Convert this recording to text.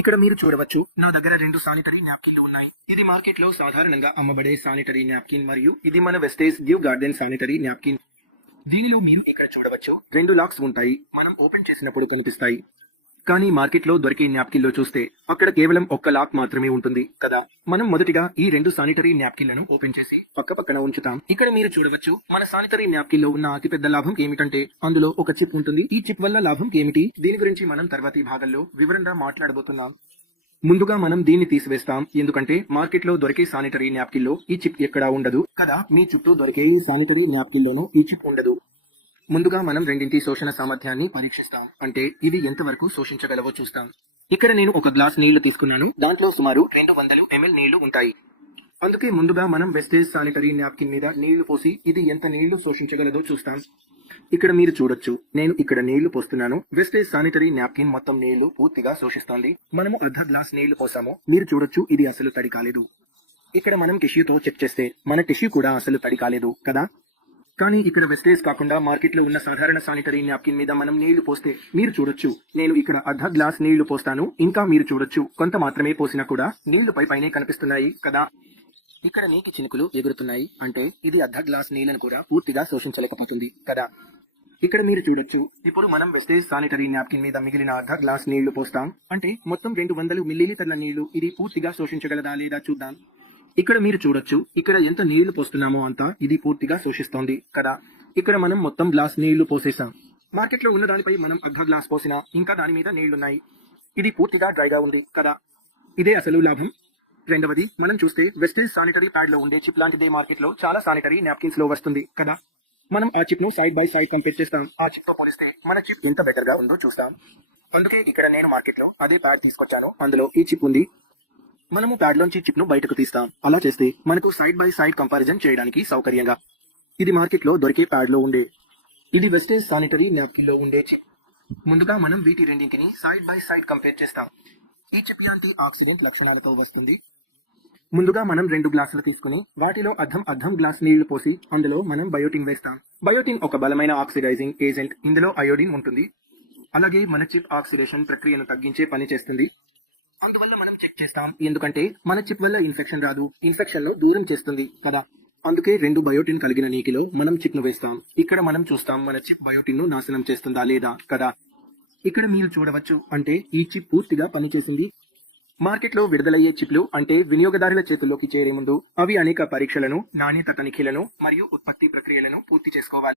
ఇక్కడ మీరు చూడవచ్చు నా దగ్గర 2 సానిటరీ న్యాప్కిన్లు ఉన్నాయి. ఇది మార్కెట్ లో సాధారణంగా అమ్మబడే సానిటరీ న్యాప్కిన్ మరియు ఇది మన wastage due garden sanitary napkin. దీనిలో మీరు ఇక్కడ చూడవచ్చు 2 లాక్స్ ఉంటాయి. మనం ఓపెన్ చేసినప్పుడు కనిపిస్తాయి. కానీ మార్కెట్ లో దొరికే న్యాప్కిన్ లో చూస్తే అక్కడ కేవలం ఒక్క లాక్ మాత్రమే ఉంటుంది కదా. మనం మొదటిగా ఈ 2 సానిటరీ న్యాప్కిన్లను ఓపెన్ చేసి పక్క పక్కన ఉంచుతాం. ఇక్కడ మీరు చూడవచ్చు మన సానిటరీ న్యాప్కిన్ లో ఉన్న అతిపెద్ద లాభం ఏమిటంటే అందులో ఒక చిప్ ఉంటుంది. ఈ చిప్ వల్ల లాభం ఏమిటి, దీని గురించి మనం తర్వాతి భాగంలో వివరంగా మాట్లాడబోతున్నాం. ముందుగా మనం దీన్ని తీసివేస్తాం, ఎందుకంటే మార్కెట్ లో దొరికే సానిటరీ న్యాప్కిన్ లో ఈ చిప్ ఎక్కడా ఉండదు కదా. మీ చుట్టూ దొరికే ఈ సానిటరీ న్యాప్కిన్ లోనూ ఈ చిప్ ఉండదు. ముందుగా మనం రెండింటి శోషణ సామర్థ్యాన్ని పరీక్షిస్తాం, అంటే ఇది ఎంతవరకు శోషించగలవో చూస్తాం. ఇక్కడ నేను ఒక గ్లాస్ నీళ్లు తీసుకున్నాను. దాంట్లో సుమారు 200 ml నీళ్లు ఉంటాయి. అందుకే ముందుగా మనం వెస్టేజ్ సానిటరీ న్యాప్కిన్ మీద నీళ్లు పోసి ఇది ఎంత నీళ్లు శోషించగలదో చూస్తాం. ఇక్కడ మీరు చూడొచ్చు, నేను ఇక్కడ నీళ్లు పోస్తున్నాను. వెస్టేజ్ సానిటరీ న్యాప్కిన్ మొత్తం నీళ్లు పూర్తిగా శోషిస్తోంది. మనము అర్ధ గ్లాస్ నీళ్లు పోసాము. మీరు చూడొచ్చు ఇది అసలు తడి కాలేదు. ఇక్కడ మనం టిష్యూతో చెక్ చేస్తే మన టిష్యూ కూడా అసలు తడి కాలేదు కదా. కానీ ఇక్కడ వెస్టేజ్ కాకుండా మార్కెట్ లో ఉన్న సాధారణ సానిటరీ న్యాప్కిన్ మీద మనం నీళ్లు పోస్తే మీరు చూడొచ్చు, నేను ఇక్కడ అర్ధ గ్లాస్ నీళ్లు పోస్తాను. ఇంకా మీరు చూడొచ్చు కొంత మాత్రమే పోసినా కూడా నీళ్లు పైనే కనిపిస్తున్నాయి కదా. ఇక్కడ నీటి చినుకులు ఎగురుతున్నాయి, అంటే ఇది అర్ధ గ్లాస్ నీళ్లను కూడా పూర్తిగా శోషించలేకపోతుంది కదా. ఇక్కడ మీరు చూడొచ్చు, ఇప్పుడు మనం వెస్టేజ్ సానిటరీ న్యాప్కిన్ మీద మిగిలిన అర్ధ గ్లాస్ నీళ్లు పోస్తాం, అంటే మొత్తం 200 మిల్లీలీటర్ల నీళ్లు ఇది పూర్తిగా శోషించగలదా లేదా చూద్దాం. ఇక్కడ మీరు చూడొచ్చు, ఇక్కడ ఎంత నీళ్లు పోస్తున్నామో అంతా ఇది పూర్తిగా శోషిస్తోంది కదా. ఇక్కడ మనం మొత్తం గ్లాస్ నీళ్లు పోసేసాం. మార్కెట్ లో ఉన్న దానిపై మనం అర్ధ గ్లాస్ పోసినా ఇంకా దాని మీద నీళ్లున్నాయి. ఇది పూర్తిగా డ్రైగా ఉంది కదా. ఇదే అసలు లాభం. రెండవది, మనం చూస్తే వెస్టేజ్ సానిటరీ ప్యాడ్ లో ఉండే చిప్ లాంటిదే మార్కెట్ లో చాలా సానిటరీ న్యాప్కిన్స్ లో వస్తుంది కదా. మనం ఆ చిప్ ను సైడ్ బై సైడ్ కంపేర్ చేస్తాం. ఆ చిప్ తో పోలిస్తే మన చిప్ ఎంత బెటర్ గా ఉందో చూస్తాం. అందుకే ఇక్కడ నేను మార్కెట్ లో అదే ప్యాడ్ తీసుకొచ్చాను. అందులో ఈ చిప్ ఉంది. మనము ప్యాడ్ లోంచి చిప్ ను బయటకు తీస్తాం. అలా చేస్తే మనకు సైడ్ బై సైడ్ కంపారిజన్ చేయడానికి సౌకర్యంగా. ఇది మార్కెట్ లో దొరికే ప్యాడ్ లో ఉండే, ఇది వెస్టేజ్ సానిటరీ న్యాప్కిన్ లో ఉండే చిప్. ముందుగా మనం వీటి రెండింటిని సైడ్ బై సైడ్ కంపేర్ చేస్తాం. ఈ చిప్ యాంటీ ఆక్సిడెంట్ లక్షణాలతో వస్తుంది. ముందుగా మనం 2 గ్లాసులు తీసుకుని వాటిలో అర్ధం గ్లాస్ నీళ్లు పోసి అందులో మనం బయోటిన్ వేస్తాం. బయోటిన్ ఒక బలమైన ఆక్సిడైజింగ్ ఏజెంట్. ఇందులో అయోడిన్ ఉంటుంది. అలాగే మన చిప్ ఆక్సిడేషన్ ప్రక్రియను తగ్గించే పని చేస్తుంది. అందువల్ల మనం చెక్ చేస్తాం, ఎందుకంటే మన చిప్ వల్ల ఇన్ఫెక్షన్ రాదు, ఇన్ఫెక్షన్ ను దూరం చేస్తుంది కదా. అందుకే 2 బయోటిన్ కలిగిన నీటిలో మనం చిప్ ను వేస్తాం. ఇక్కడ మనం చూస్తాం మన చిప్ బయోటిన్ ను నాశనం చేస్తుందా లేదా కదా. ఇక్కడ మీరు చూడవచ్చు, అంటే ఈ చిప్ పూర్తిగా పనిచేసింది. మార్కెట్ లో విడుదలయ్యే చిప్లు అంటే వినియోగదారుల చేతుల్లోకి చేరే ముందు అవి అనేక పరీక్షలను, నాణ్యత తనిఖీలను మరియు ఉత్పత్తి ప్రక్రియలను పూర్తి చేసుకోవాలి.